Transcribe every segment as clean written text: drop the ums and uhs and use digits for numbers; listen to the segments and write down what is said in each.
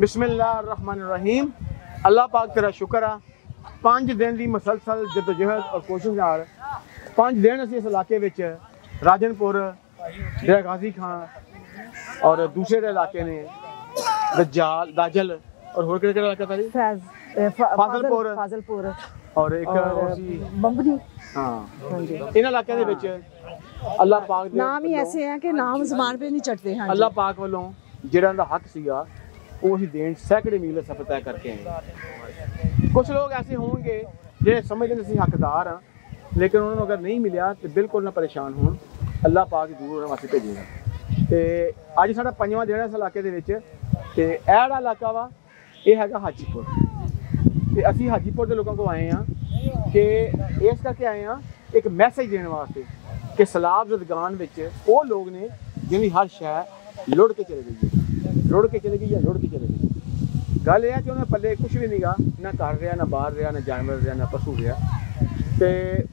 बिस्मिल्लाहिर्रहमानिर्रहीम। अल्लाह पाक तेरा शुक्र आ 5 दिन की मुसलसल जदोजहद और कोशिश नाल 5 दिन असीं इस इलाके विच राजनपुर, डेरा गाजी खान और दूसरे इलाके ने दाजल और होर केड़ा इलाका था जी? फाजलपुर और एक बंबनी। हाँ इन इलाकों दे विच अल्लाह पाक दे नाम ही ऐसे हैं कि नाम ज़बान पे नहीं चढ़ते हैं। अल्लाह पाक वालों जिहड़ा दा हक सीगा वो ही देन सैकड़े मील सफर तय करके आए। कुछ लोग ऐसे होंगे जो समझते हैं असं हकदार हाँ, लेकिन उन्होंने अगर नहीं मिला तो बिल्कुल ना परेशान हो, अल्लाह पाक जरूर उन्होंने वास्ते भेजेगा। तो अज साडा 5वां दिन इस इलाके दे विच ते एड़ा इलाका वा ये हैगा हाजीपुर। तो असी हाजीपुर के लोगों को आए हैं कि इस करके आए हैं एक मैसेज देने वास्ते कि सलाब जदगान विच वो लोग ने जिन्हें हर शह लुढ़ के चले गई या लुढ़ के चले गई। गल यह है कि उन्हें पल्ले कुछ भी नहीं गा, ना घर रहा, ना बाहर रहा, ना जानवर रहा, ना पशु रहा। तो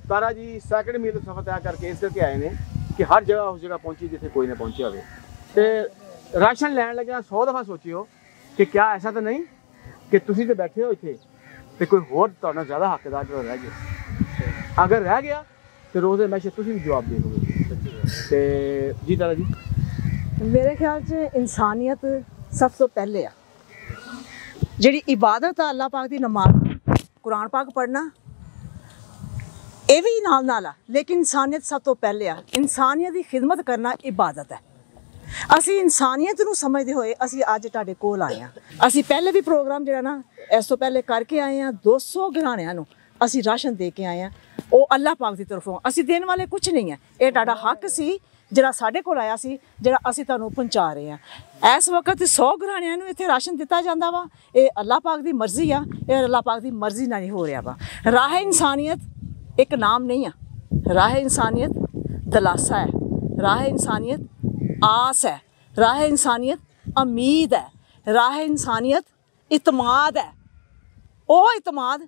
तारा जी सैकड़े मील सफर तय करके इस करके आए हैं कि हर जगह उस जगह पहुंची जिथे कोई ना पहुंचा हो। तो राशन लैन लगे 100 दफ़ा सोचियो कि क्या ऐसा तो नहीं कि तुम तो बैठे हो इतने तो कोई होर तुहाडा ज़्यादा हकदार जो रह गया। अगर रह गया तो रोज़ मैशे तुम भी जवाब दे दोगे। तो जी तारा जी मेरे ख्याल से इंसानियत सब तो पहले आ, जिहड़ी इबादत आ अल्लाह पाक दी नमाज कुरान पाक पढ़ना ये भी नाल नाल आ, लेकिन इंसानियत सब तो पहले आ। इंसानियत की खिदमत करना इबादत है। असी इंसानियत नूं समझते हुए असी अज तुहाडे कोल आए हैं। असी पहले भी प्रोग्राम जिहड़ा ना इस तो पहले करके आए हैं। 200 घराणियां नूं असी राशन दे के आए हैं। वो अल्लाह पाक की तरफों असी देने वाले कुछ नहीं है। ये तुहाडा हक सी जिहड़ा साडे कोल आया सी, जिहड़ा असी तुहानूं पहुंचा रहे हैं। इस वक्त 100 घराणियां नूं इत्थे राशन दिता जांदा वा। ये अल्लाह पाक की मर्जी आ, ये अल्लाह पाक की मर्जी नाल ही हो रहा वा। राह इंसानियत एक नाम नहीं है, राह इंसानियत दलासा है, राह इंसानियत आस है, राह इंसानियत उम्मीद है, राह इंसानियत इतमाद है। वो इतमाद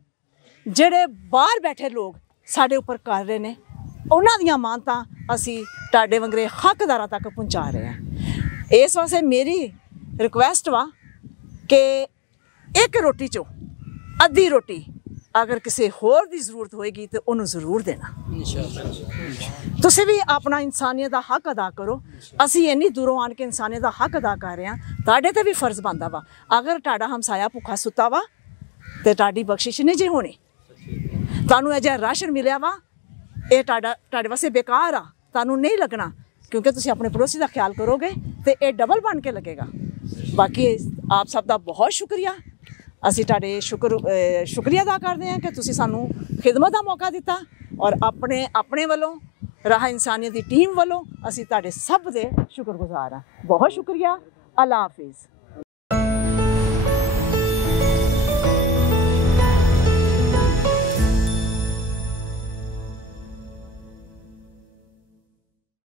जिहड़े बाहर बैठे लोग साडे उपर कर रहे ने, उन्हां दियां मानतां असी तुहाडे वंगरे हकदारां तक पहुंचा रहे हैं। इस वास्ते मेरी रिक्वेस्ट वा कि एक रोटी चो अद्धी रोटी अगर किसी होर दी जरूरत होएगी तो उन्होंने जरूर देना। तुसीं भी अपना इंसानियत का हक अदा करो। असी इन्नी दूरों आन के इंसानियत का हक अदा कर रहे हैं, तुहाडे ते भी फर्ज बनता वा। अगर तुहाडा हमसाया भुखा सुता वा तो तुहाडी बख्शिश नहीं जे होनी। तुहानूं अजे राशन मिलिया वा ये तुहाडे वास्ते बेकार आ, तुहानूं नहीं लगना, क्योंकि तुसीं अपने पड़ोसी का ख्याल करोगे तो ये डबल बन के लगेगा। बाकी आप सब का बहुत शुक्रिया। असी तुहाडे शुक्रिया अदा करते हैं कि तुसीं सानूं खिदमत का मौका दिता और अपने वालों राह इंसानियत की टीम वालों असी तुहाडे सब दे शुक्रगुजार हाँ। बहुत शुक्रिया। अल्लाह हाफिज़।